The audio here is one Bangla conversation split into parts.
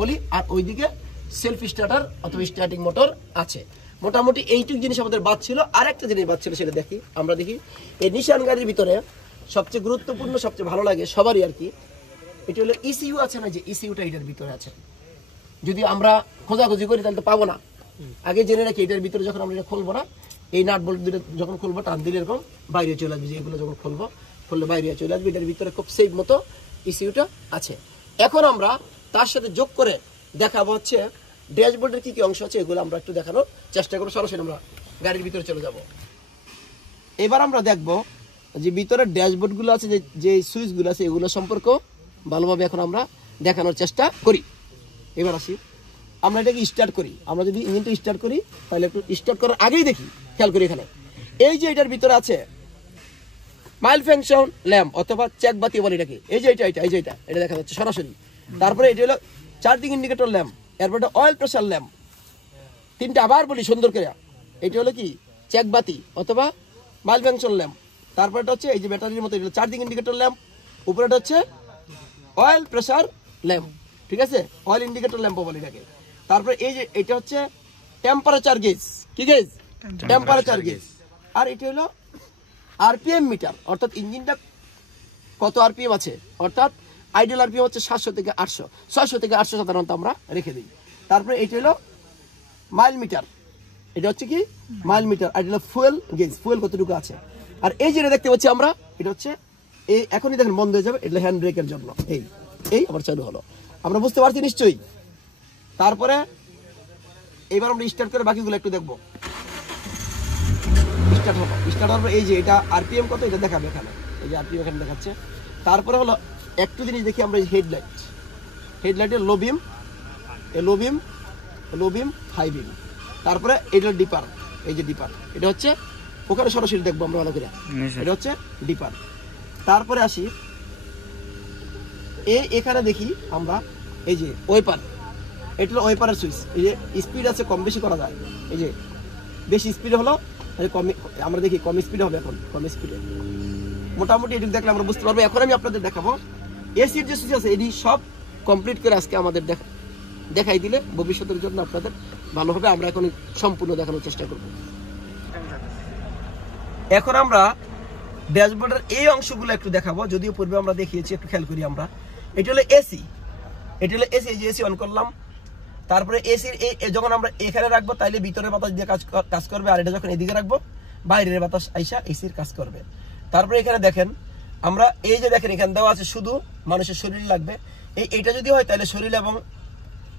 বলি আর ওইদিকে সেলফ স্টার্টার অথবা স্টার্টিং মোটর আছে। মোটামুটি এইটুক জিনিস আমাদের বাদ ছিল। আরেকটা জিনিস বাদ ছিল, সেটা দেখি আমরা দেখি। এই নিশান গাড়ির ভিতরে সবচেয়ে গুরুত্বপূর্ণ, সবচেয়ে ভালো লাগে সবারই আর কি, এটা হলো ইসিইউ আছে না, যে ইসিইউটা এটার ভিতরে আছে। যদি আমরা খোঁজাখুঁজি করি তাহলে তো পাবো না। আগে জেনে রাখি এটার ভিতরে যখন আমরা এটা খুলবো না, এই নাট বোল্ট দুটো যখন খুলবো টান দিলে এরকম বাইরে চলে আসবে, যেগুলো যখন খুললে বাইরে চলে আসবে। এটার ভিতরে খুব সেফ মতো ইসিইউটা আছে। এখন আমরা তার সাথে যোগ করে দেখাবো হচ্ছে ড্যাশবোর্ডের কি কি অংশ আছে, এগুলো আমরা একটু দেখানোর চেষ্টা করবো। সরাসরি আমরা গাড়ির ভিতরে চলে যাব। এবার আমরা দেখবো যে ভিতরে ড্যাশবোর্ডগুলো আছে, যে সুইচগুলো আছে, এগুলো সম্পর্ক ভালোভাবে এখন আমরা দেখানোর চেষ্টা করি। এবার আসি, আমরা এটাকে স্টার্ট করি। আমরা যদি ইঞ্জিনটা স্টার্ট করি তাহলে একটু স্টার্ট করার আগেই দেখি, খেয়াল করি এখানে এই যে এটার ভিতরে আছে মাইল ফাংশন ল্যাম্প অথবা চেক বাতি বলে এটাকে। এই যে এটা দেখা যাচ্ছে সরাসরি। তারপরে এটা হলো চার্জিং ইন্ডিকেটর ল্যাম্প, এরপরে অয়েল প্রেসার ল্যাম্প। তিনটা আবার বলি সুন্দর করে, এটা হলো কি চেক বাতি অথবা মাইল ফাংশন ল্যাম্প। তারপরে হচ্ছে এই যে ব্যাটারির মতো, এটা চার্জিং ইন্ডিকেটর ল্যাম্প। উপরেটা হচ্ছে অয়েল প্রেসার ল্যাম্প, ঠিক আছে, অয়েল ইন্ডিকেটর ল্যাম্প বলে এটাকে। তারপরে এই যে এটা হচ্ছে টেম্পারেচার গেজ, কি গেজ? Temperature gauge. আর এটা হলো আরপিএম মিটার, অর্থাৎ ইঞ্জিনটা কত আরপিএম আছে, অর্থাৎ আইডিয়াল আরপিএম হচ্ছে 700 থেকে 800, 600 থেকে 800 সাধারণত আমরা রেখে দিই। তারপরে এটা হলো মাইল মিটার, এটা হচ্ছে কি মাইল মিটার। আর এটা হলো ফুয়েল গেজ, ফুয়েল কতটুকু আছে। আর এই যেটা দেখতে পাচ্ছি আমরা, এটা হচ্ছে এই এখনই দেখেন বন্ধ হয়ে যাবে, এটা হ্যান্ড ব্রেকের জন্য। এই আবার চালু হলো, আমরা বুঝতে পারছি নিশ্চয়ই। তারপরে এবার আমরা স্টার্ট করে বাকিগুলো একটু দেখবো। স্টার্ট হওয়ার এই যে এটা আরপিএম কত, এটা দেখাবে এখানে, এই যে আরপিএম এখানে দেখাচ্ছে। তারপরে হলো একটু জিনিস দেখি আমরা, হেডলাইটের লো বিম হাই বিম। তারপরে এটা ডিপার, এই যে ডিপার, এটা হচ্ছে ওখানে সরাসরি দেখবো আমরা ভালো করে, এটা হচ্ছে ডিপার। তারপরে আসি এখানে দেখি আমরা এই যে ওয়েপার, এটা হলো ওয়েপারের সুইচ। এই যে স্পিড আছে, কম বেশি করা যায়। এই যে বেশি স্পিড হলো কম, আমরা দেখি কম স্পিডে হবে, এখন কম স্পিডে। মোটামুটি এটুকু দেখলে আমরা বুঝতে পারবো। এখন আমি আপনাদের দেখাবো এসির যে সুইচ আছে, এটি সব কমপ্লিট করে আজকে আমাদের দেখাই দিলে ভবিষ্যতের জন্য আপনাদের ভালো হবে। আমরা এখন সম্পূর্ণ দেখানোর চেষ্টা করব। এখন আমরা ড্যাশবোর্ডের এই অংশগুলো একটু দেখাবো, যদিও পূর্বে আমরা দেখিয়েছি, একটু খেয়াল করি আমরা। এটা হলো এসি, এই যে এসি অন করলাম। তারপরে এসির যখন আমরা এখানে রাখবো তাইলে ভিতরের বাতাস দিয়ে কাজ করবে, আর এটা যখন এদিকে রাখবো বাইরের বাতাস আইসা এসির কাজ করবে। তারপরে এখানে দেখেন আমরা এই যে দেখেন এখানে দেওয়া আছে শুধু মানুষের শরীর লাগবে। এইটা যদি হয় তাহলে শরীর এবং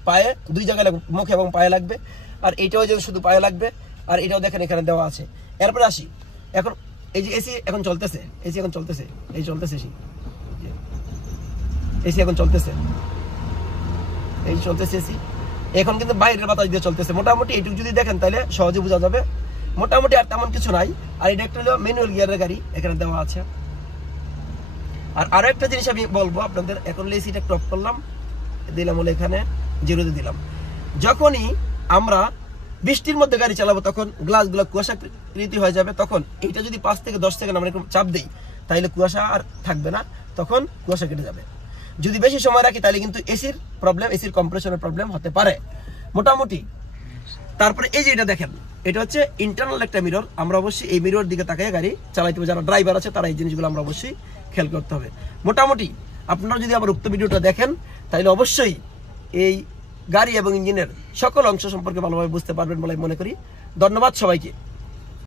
পায়ে দুই জায়গায় লাগবে, মুখ এবং পায়ে লাগবে। আর এইটাও যদি শুধু পায়ে লাগবে, আর এটাও দেখেন এখানে দেওয়া আছে। এরপরে আসি, এখন এই যে এসি এখন চলতেছে, এই চলতেছে এসি এখন চলতেছে, এই চলতেছে এসি এখন কিন্তু বাইরের বাতাস দিয়ে চলতেছে। মোটামুটি এইটুকু যদি দেখেন তাহলে সহজে বোঝা যাবে। মোটামুটি আর তেমন কিছু নাই। আর এটা একটা হলো ম্যানুয়াল গিয়ারের গাড়ি, এখানে দেওয়া আছে। আর আরো একটা জিনিস আমি বলবো আপনাদের, এখন এসিটা টপ করলাম, দিলাম হলো এখানে জিরোতে দিলাম। যখনই আমরা বৃষ্টির মধ্যে গাড়ি চালাবো তখন গ্লাসগুলো কুয়াশাকৃতি হয়ে যাবে। তখন এইটা যদি 5 থেকে 10 সেকেন্ড আমরা এরকম চাপ দিই তাহলে কুয়াশা আর থাকবে না, তখন কুয়াশা কেটে যাবে। যদি বেশি সময় রাখি তাহলে কিন্তু এসির প্রবলেম, এসির কম্প্রেসরের প্রবলেম হতে পারে মোটামুটি। তারপরে এই যে এটা দেখেন, এটা হচ্ছে ইন্টারনাল একটা মিরর। আমরা অবশ্যই এই মিরর দিকে তাকিয়ে গাড়ি চালাইতে হবে, যারা ড্রাইভার আছে তারা এই জিনিসগুলো আমরা অবশ্যই খেয়াল করতে হবে। মোটামুটি আপনারা যদি আমার উক্ত ভিডিওটা দেখেন তাহলে অবশ্যই এই গাড়ি এবং ইঞ্জিনের সকল অংশ সম্পর্কে ভালোভাবে বুঝতে পারবেন বলে মনে করি। ধন্যবাদ সবাইকে।